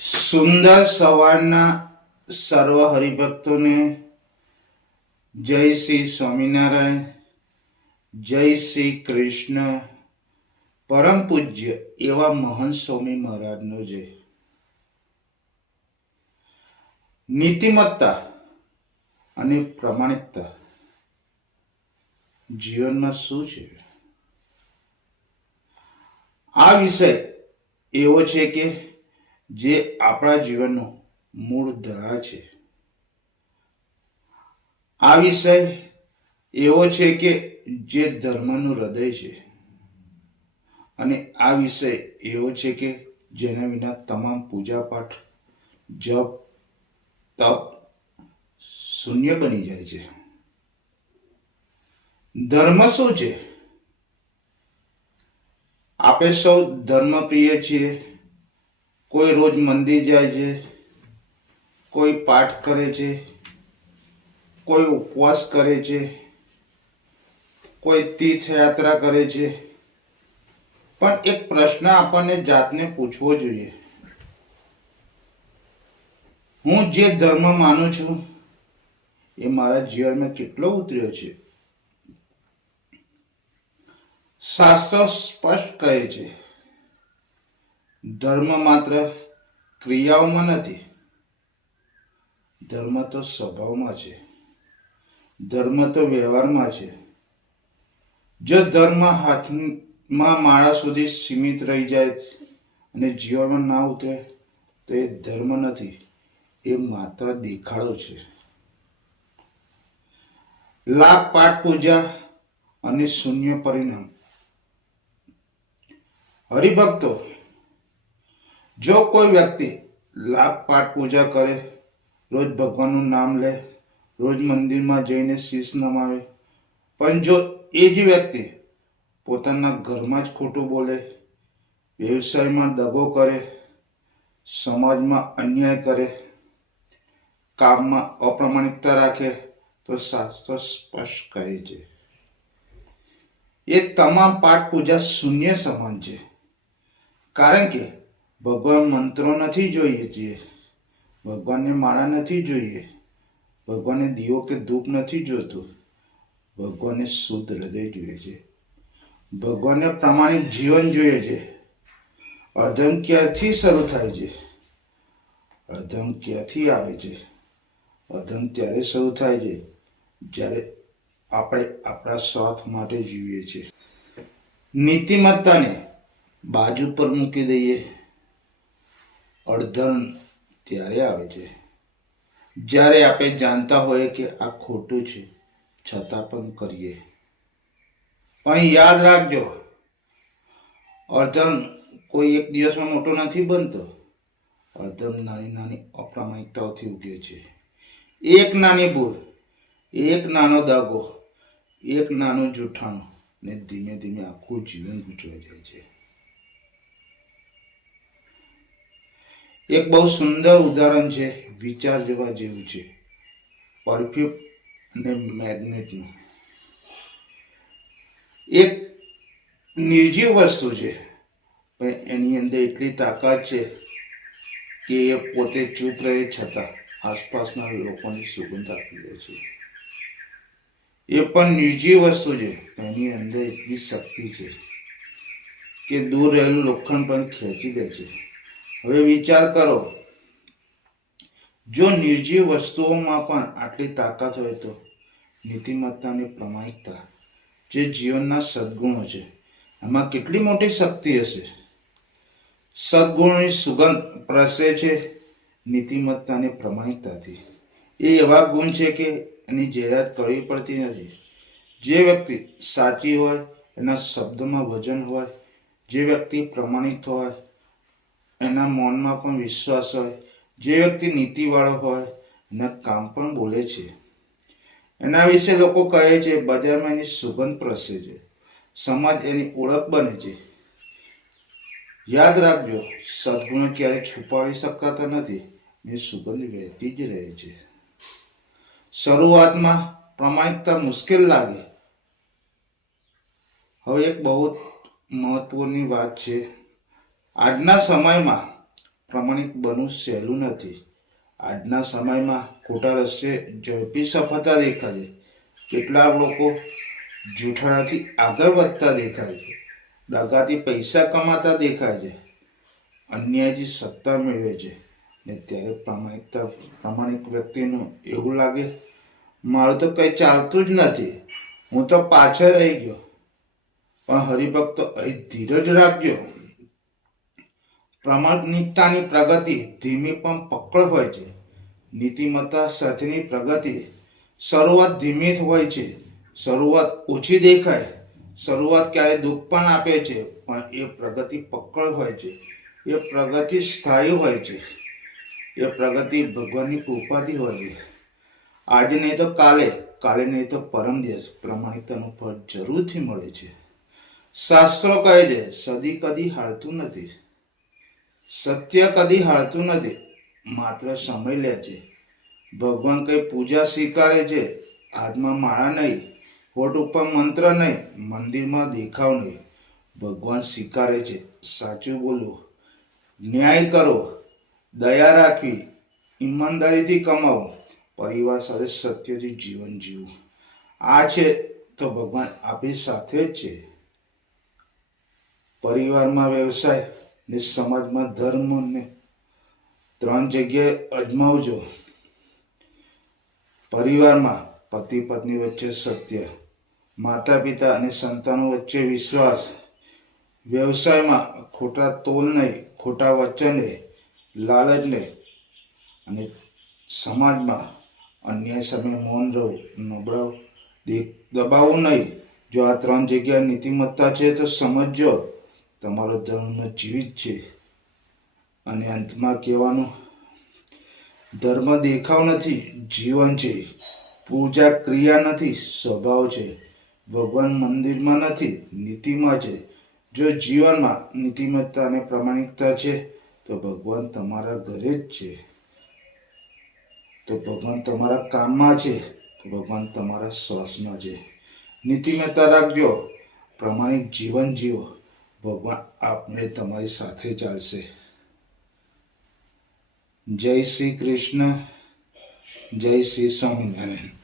સુંદર સવારના સર્વ હરિભક્તોને જય શ્રી સ્વામિનારાયણ, જય શ્રી કૃષ્ણ. પરમ પૂજ્ય એવા મહંત સ્વામી મહારાજનો જય. નીતિમત્તા અને પ્રામાણિકતા જીવનમાં શું છે? આ વિષય એવો છે કે જે આપણા જીવનનો મૂળ ધારા છે. આ વિષય એવો છે કે જે ધર્મનું હૃદય છે, અને આ વિષય એવો છે કે જેના વિના તમામ પૂજાપાઠ, જપ, તપ શૂન્ય બની જાય છે. ધર્મ શું છે? આપણે સૌ ધર્મ પ્રિય છીએ. કોઈ રોજ મંદિર જાય છે, કોઈ પાઠ કરે છે, કોઈ ઉપવાસ કરે છે, કોઈ તીર્થયાત્રા કરે છે. પણ એક પ્રશ્ન આપણને જાતને પૂછવો જોઈએ, હું જે ધર્મ માનું છું એ મારા જીવનમાં કેટલો ઉતર્યો છે? શાસ્ત્રો સ્પષ્ટ કહે છે, ધર્મ માત્ર ક્રિયાઓમાં નથી, ધર્મ તો સ્વભાવમાં છે, ધર્મ તો વ્યવહારમાં છે. જો ધર્મ હાથમાં માળા સુધી સીમિત રહી જાય અને જીવનમાં ના ઉતરે તો એ ધર્મ નથી, એ માત્ર દેખાડો છે. લાખ પાઠ પૂજા અને શૂન્ય પરિણામ. હરિભક્તો, જો કોઈ વ્યક્તિ લાખ પાઠ પૂજા કરે, રોજ ભગવાનનું નામ લે, રોજ મંદિરમાં જઈને શીશ નમાવે, પણ જો એ જ વ્યક્તિ પોતાના ઘરમાં જ ખોટું બોલે, વ્યવસાયમાં દગો કરે, સમાજમાં અન્યાય કરે, કામમાં અપ્રામાણિકતા રાખે, તો શાસ્ત્ર સ્પષ્ટ કહે છે એ તમામ પાઠ પૂજા શૂન્ય સમાન છે. કારણ કે ભગવાન મંત્રો નથી જોઈએ છીએ, ભગવાનને માળા નથી જોઈએ, ભગવાનને દીવો કે ધૂપ નથી જોતું, ભગવાનને શુદ્ધ હૃદય જોઈએ છે, ભગવાનને પ્રામાણિક જીવન જોઈએ છે. અધર્મ ક્યાંથી શરૂ થાય છે? અધર્મ ક્યાંથી આવે છે? અધર્મ ત્યારે શરૂ થાય છે જ્યારે આપણે આપણા સ્વાર્થ માટે જીવીએ છીએ. નીતિમત્તાને બાજુ પર મૂકી દઈએ. અધર્મ ત્યારે આવે છે જ્યારે આપણે જાણતા હોઈએ કે આ ખોટું છે, છતાં પણ કરીએ. પણ યાદ રાખજો, અધર્મ કોઈ એક દિવસમાં મોટો નથી બનતો. અધર્મ નાની નાની અપ્રામાણિકતાઓથી ઉગે છે. એક નાની ભૂલ, એક નાનો દાગો, એક નાનું જૂઠાણું, ને ધીમે ધીમે આખું જીવન ગૂંચવાઈ જાય છે. એક બહુ સુંદર ઉદાહરણ છે, વિચાર જવા જેવું છે, પરફ્યુમ અને મેગ્નેટનું. એક નિર્જીવ વસ્તુ છે, પણ એની અંદર એટલી તાકાત છે કે એ પોતે ચૂપ રહે છતાં આસપાસના લોકોની સુગંધ આપી દે છે. એ પણ નિર્જીવ વસ્તુ છે, એની અંદર એટલી શક્તિ છે કે દૂર રહેલું લોખંડ પણ ખેંચી દે છે. હવે વિચાર કરો, જો નિર્જીવ વસ્તુઓમાં પણ આટલી તાકાત હોય તો નીતિમત્તા અને પ્રામાણિકતા જે જીવનના સદગુણો છે, એમાં કેટલી મોટી શક્તિ હશે. સદગુણોની સુગંધ પ્રસે છે નીતિમત્તા અને પ્રામાણિકતાથી. એ એવા ગુણ છે કે એની જાહેરાત કરવી પડતી નથી. જે વ્યક્તિ સાચી હોય, એના શબ્દમાં વજન હોય, જે વ્યક્તિ પ્રામાણિક હોય, એના મૌનમાં પણ વિશ્વાસ હોય, જે વ્યક્તિ નીતિવાળો હોય, એના કામ પણ બોલે છે. એના વિશે લોકો કહે છે, બજારમાં એની સુગંધ પ્રસે છે, સમાજ એની ઓળખ બને છે. યાદ રાખજો, સદગુણો ક્યારેય છુપાવી શકાતા નથી, એ સુગંધ વહેતી જ રહે છે. શરૂઆતમાં પ્રામાણિકતા મુશ્કેલ લાગે. હવે એક બહુ મહત્વની વાત છે, આજના સમયમાં પ્રામાણિક બનવું સહેલું નથી. આજના સમયમાં ખોટા રસ્તે ઝડપી સફળતા દેખાય છે. કેટલાક લોકો જૂઠાણાથી આગળ વધતા દેખાય છે, દગાથી પૈસા કમાતા દેખાય છે, અન્યાયથી સત્તા મેળવે છે. ને ત્યારે પ્રામાણિક વ્યક્તિનું એવું લાગે, મારું તો કંઈ ચાલતું જ નથી, હું તો પાછળ રહી ગયો. પણ હરિભક્તો અહીં ધીરજ રાખજો. પ્રામાણિકતાની પ્રગતિ ધીમી પણ પકડ હોય છે. નીતિમત્તા સાથેની પ્રગતિ શરૂઆત ધીમી હોય છે. શરૂઆત ઓછી દેખાય, શરૂઆત ક્યારે દુઃખ પણ આપે છે, પણ એ પ્રગતિ પકડ હોય છે. એ પ્રગતિ સ્થાયી હોય છે. એ પ્રગતિ ભગવાનની કૃપાથી હોય છે. આજે નહીં તો કાલે, કાલે નહીં તો પરમ દિવસ પ્રામાણિકતાનું ફળ જરૂરથી મળે છે. શાસ્ત્રો કહે છે, સદી કદી હારતું નથી, સત્ય કદી હારતું નથી, માત્ર સમય લે છે. ભગવાન કઈ પૂજા સ્વીકારે છે, હાથમાં માળા નહીં, હોઠ ઉપર મંત્ર નહીં, મંદિરમાં દેખાવ નહીં. ભગવાન સ્વીકારે છે સાચું બોલવું, ન્યાય કરો, દયા રાખવી, ઈમાનદારીથી કમાવો, પરિવાર સાથે સત્યથી જીવન જીવવું. આ છે તો ભગવાન આપણી સાથે જ છે. પરિવારમાં વ્યવસાય ને સમાજમાં ધર્મ ને 3 જગ્યાએ અજમાવજો. પરિવારમાં પતિ પત્ની વચ્ચે સત્ય, માતા પિતા અને સંતાનો વચ્ચે વિશ્વાસ, વ્યવસાયમાં ખોટા તોલ નહીં, ખોટા વચને, લાલચ નહીં, અને સમાજમાં અન્યાય સામે મૌન રહેવું, નબળાવ દબાવવું નહીં. જો આ 3 જગ્યા નીતિમત્તા છે તો સમજો તમારો ધર્મ જીવિત છે. અને અંતમાં કહેવાનું, ધર્મ દેખાવ નથી, જીવન છે. પૂજા ક્રિયા નથી, સ્વભાવ છે. ભગવાન મંદિરમાં નથી, નીતિમાં છે. જો જીવનમાં નીતિમત્તા અને પ્રામાણિકતા છે તો ભગવાન તમારા ઘરે જ છે. તો ભગવાન તમારા કામમાં છે, તો ભગવાન તમારા શ્વાસમાં છે. નીતિમત્તા રાખજો, પ્રામાણિક જીવન જીવો, ભગવાન આપને તમારી સાથે ચાલશે. જય શ્રી કૃષ્ણ, જય શ્રી સ્વામિનારાયણ.